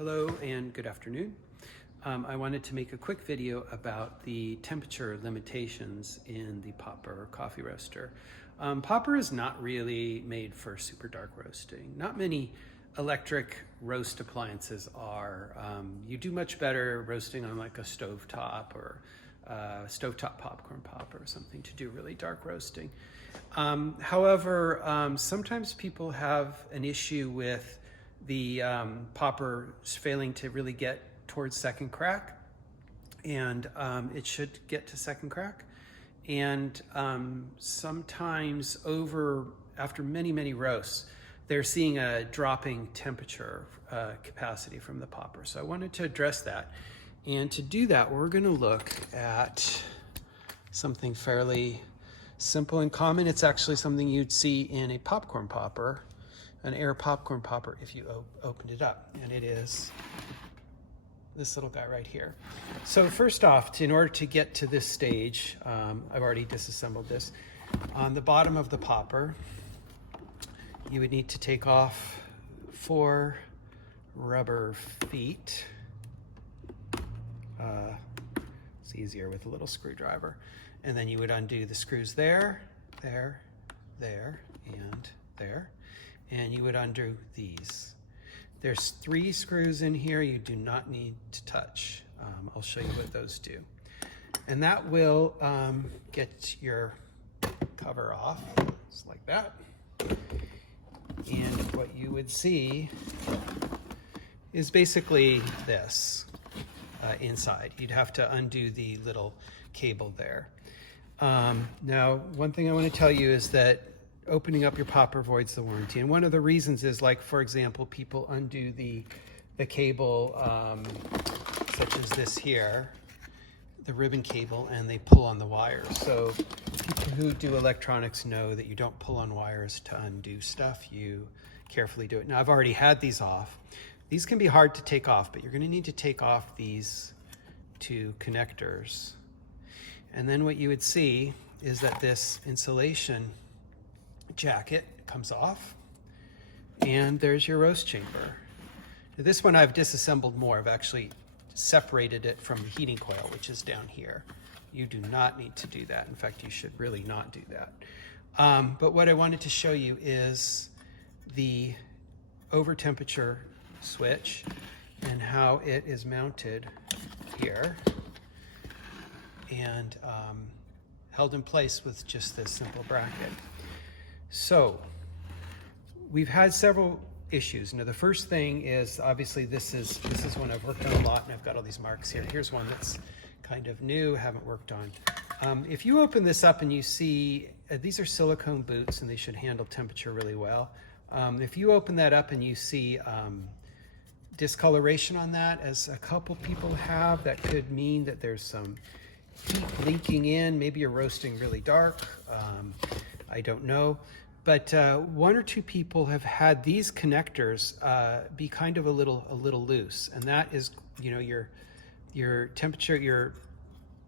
Hello and good afternoon. I wanted to make a quick video about the temperature limitations in the popper coffee roaster. Popper is not really made for super dark roasting. Not many electric roast appliances are. You do much better roasting on like a stovetop or stovetop popcorn popper or something to do really dark roasting. However, sometimes people have an issue with the popper failing to really get towards second crack, and it should get to second crack. And sometimes after many roasts, they're seeing a dropping temperature capacity from the popper. So I wanted to address that. And to do that, we're going to look at something fairly simple and common. It's actually something you'd see in a popcorn popper, an air popcorn popper, if you opened it up. And it is this little guy right here. So first off, in order to get to this stage, I've already disassembled this. On the bottom of the popper, you would need to take off 4 rubber feet. It's easier with a little screwdriver. And then you would undo the screws there, and there. And you would undo these. There's 3 screws in here you do not need to touch. I'll show you what those do. And that will get your cover off, just like that. And what you would see is basically this inside. You'd have to undo the little cable there. Now, one thing I want to tell you is that opening up your popper voids the warranty. And one of the reasons is, like, for example, people undo the cable, such as this here, the ribbon cable, and they pull on the wires. So people who do electronics know that you don't pull on wires to undo stuff. You carefully do it. Now, I've already had these off. These can be hard to take off, but you're going to need to take off these 2 connectors. And then what you would see is that this insulation jacket comes off, and there's your roast chamber. Now, this one I've disassembled more. I've actually separated it from the heating coil, which is down here. You do not need to do that. In fact, you should really not do that. But what I wanted to show you is the over temperature switch and how it is mounted here and held in place with just this simple bracket. So we've had several issues. Now, the first thing is, obviously, this is one I've worked on a lot, and I've got all these marks here. Here's one that's kind of new, haven't worked on. If you open this up and you see, these are silicone boots, and they should handle temperature really well. If you open that up and you see discoloration on that, as a couple people have, that could mean that there's some heat leaking in. Maybe you're roasting really dark. I don't know. But 1 or 2 people have had these connectors be kind of a little loose, and that is, you know, your temperature, your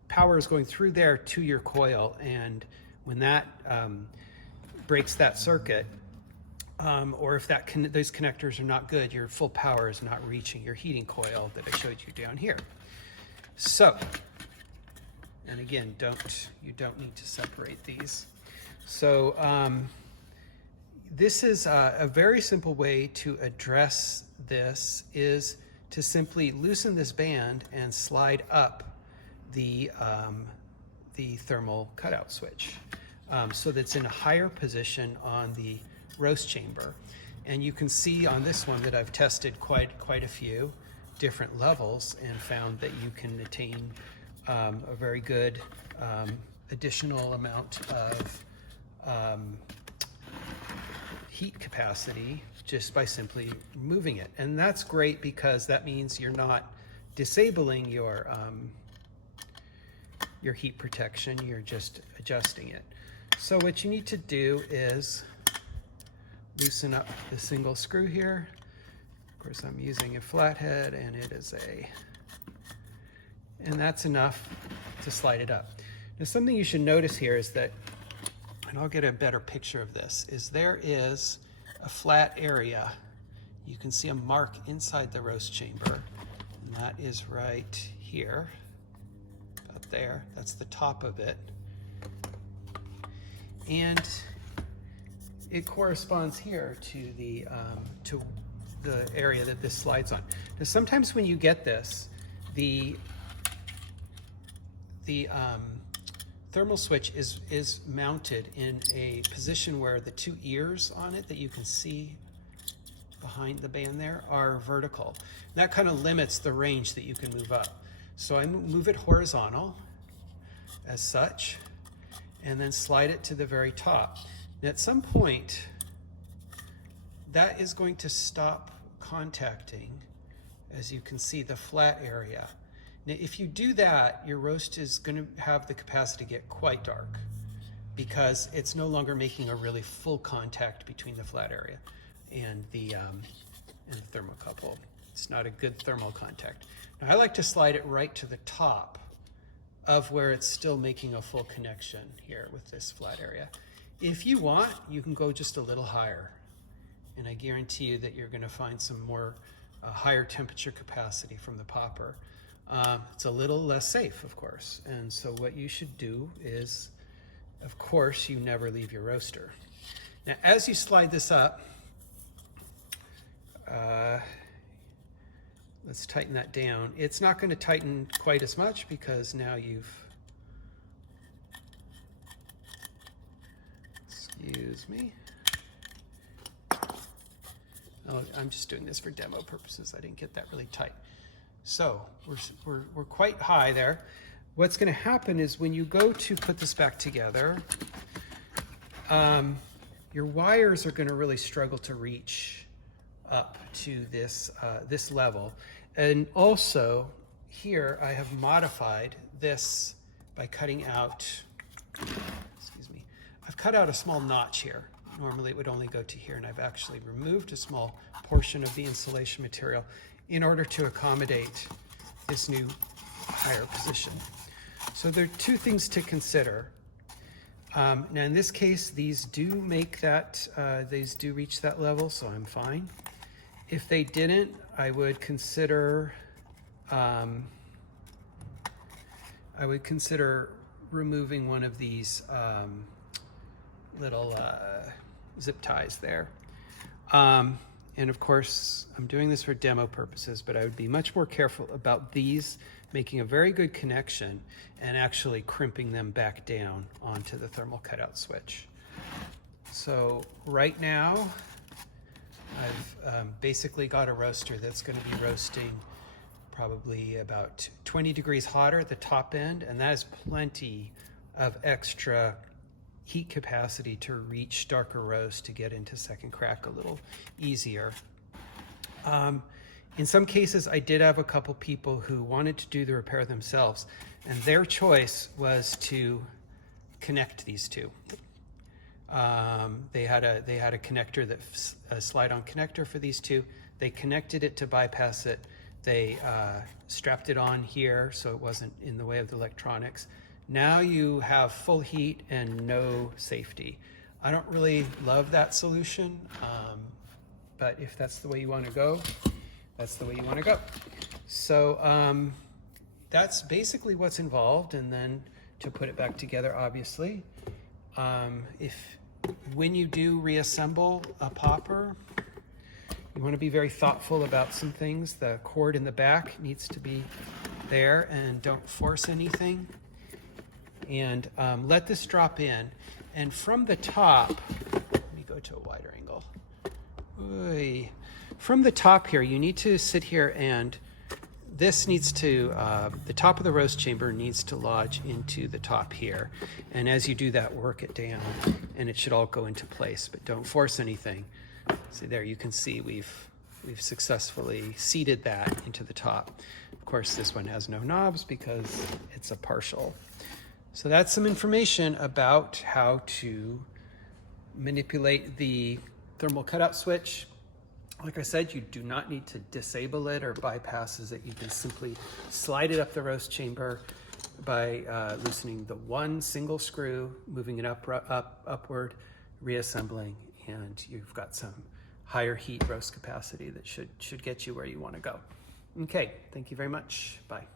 power is going through there to your coil, and when that breaks that circuit, or if those connectors are not good, your full power is not reaching your heating coil that I showed you down here. So, and again, you don't need to separate these. So this is a very simple way to address this, is to simply loosen this band and slide up the thermal cutout switch so that it's in a higher position on the roast chamber. And you can see on this one that I've tested quite a few different levels and found that you can attain a very good additional amount of heat capacity just by simply moving it. And that's great because that means you're not disabling your heat protection, you're just adjusting it. So what you need to do is loosen up the single screw here. Of course, I'm using a flathead, and it is and that's enough to slide it up. Now, something you should notice here is that, and I'll get a better picture of this, is there is a flat area you can see a mark inside the roast chamber, and that is right here, about there. That's the top of it. And it corresponds here to the area that this slides on. Now sometimes when you get this, the thermal switch is mounted in a position where the two ears on it that you can see behind the band there are vertical. That kind of limits the range that you can move up. So I move it horizontal as such, and then slide it to the very top. And at some point, that is going to stop contacting, as you can see, the flat area. Now, if you do that, your roast is going to have the capacity to get quite dark because it's no longer making a really full contact between the flat area and the thermocouple. It's not a good thermal contact. Now, I like to slide it right to the top of where it's still making a full connection here with this flat area. If you want, you can go just a little higher, and I guarantee you that you're going to find some more higher temperature capacity from the popper. It's a little less safe, of course, and so what you should do is, of course, you never leave your roaster. Now, as you slide this up, let's tighten that down. It's not going to tighten quite as much because now you've, excuse me. Oh, I'm just doing this for demo purposes. I didn't get that really tight. So we're quite high there. What's going to happen is when you go to put this back together, your wires are going to really struggle to reach up to this this level. And also here I have modified this by cutting out, excuse me, I've cut out a small notch here. Normally it would only go to here, and I've actually removed a small portion of the insulation material in order to accommodate this new higher position. So there are two things to consider. Now in this case, these do make that, these do reach that level, so I'm fine. If they didn't, I would consider removing one of these little zip ties there. And of course, I'm doing this for demo purposes, but I would be much more careful about these making a very good connection and actually crimping them back down onto the thermal cutout switch. So right now, I've basically got a roaster that's going to be roasting probably about 20 degrees hotter at the top end, and that is plenty of extra heat capacity to reach darker roast to get into second crack a little easier. In some cases, I did have a couple people who wanted to do the repair themselves, and their choice was to connect these two. They had a connector, that a slide-on connector for these two. They connected it to bypass it. They strapped it on here so it wasn't in the way of the electronics. Now you have full heat and no safety. I don't really love that solution, but if that's the way you want to go, that's the way you want to go. So that's basically what's involved, and then to put it back together, obviously. When you do reassemble a popper, you want to be very thoughtful about some things. The cord in the back needs to be there, and don't force anything. And let this drop in, and from the top, let me go to a wider angle. Oy. From the top here, you need to sit here, and this needs to, the top of the roast chamber needs to lodge into the top here. And as you do that, work it down, and it should all go into place, but don't force anything. See there, you can see we've successfully seated that into the top. Of course, this one has no knobs because it's a partial. So that's some information about how to manipulate the thermal cutout switch. Like I said, you do not need to disable it or bypass it. You can simply slide it up the roast chamber by loosening the one single screw, moving it upward, reassembling, and you've got some higher heat roast capacity that should get you where you want to go. Okay, thank you very much. Bye.